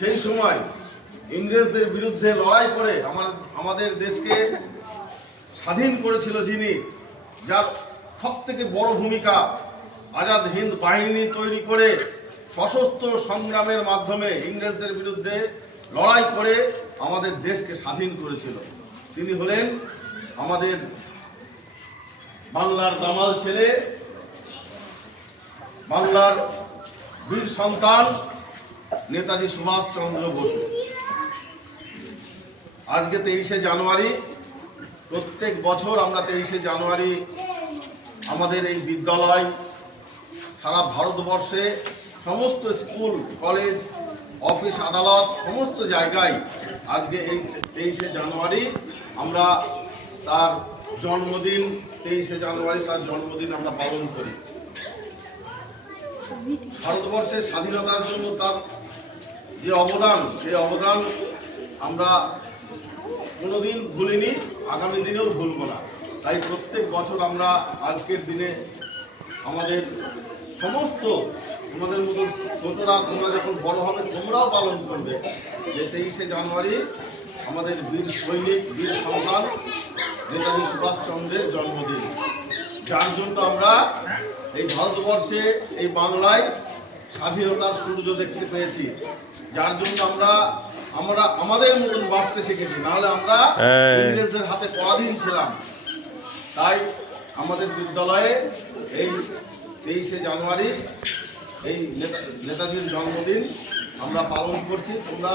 সেই সময় ইংরেজদের বিরুদ্ধে লড়াই করে আমাদের দেশকে স্বাধীন করেছিল যিনি, যার সব থেকে বড় ভূমিকা আজাদ হিন্দ বাহিনী তৈরি করে সশস্ত্র সংগ্রামের মাধ্যমে ইংরেজদের বিরুদ্ধে লড়াই করে আমাদের দেশকে স্বাধীন করেছিল। তিনি হলেন আমাদের বাংলার দামাল ছেলে, বাংলার বীর সন্তান নেতাজি সুভাষচন্দ্র বসু। আজকে 23শে জানুয়ারি, প্রত্যেক বছর আমরা 23শে জানুয়ারি আমাদের এই বিদ্যালয়, সারা ভারতবর্ষে সমস্ত স্কুল, কলেজ, অফিস, আদালত, সমস্ত জায়গায় আজকে এই 23শে জানুয়ারি আমরা তার জন্মদিন, 23শে জানুয়ারি তার জন্মদিন আমরা পালন করি। ভারতবর্ষের স্বাধীনতার জন্য তার যে অবদান, সেই অবদান আমরা কোনোদিন ভুলিনি, আগামী দিনেও ভুলব না। তাই প্রত্যেক বছর আমরা আজকের দিনে আমাদের সমস্ত, তোমাদের মতো ছোটরা, তোমরা যখন বড় হবে তোমরাও পালন করবে যে 23শে জানুয়ারি আমাদের বীর সৈনিক, বীর সন্তান নেতাজি সুভাষচন্দ্রের জন্মদিন, যার জন্য আমরা এই ভারতবর্ষে, এই বাংলায় স্বাধীনতার সূর্য দেখতে পেয়েছি, যার জন্য আমরা আমাদের মতন বাঁচতে শিখেছি, নাহলে আমরা ইংরেজদের হাতে পরাধীন ছিলাম। তাই আমাদের বিদ্যালয়ে এই 23শে জানুয়ারি এই নেতাজির জন্মদিন আমরা পালন করছি। তোমরা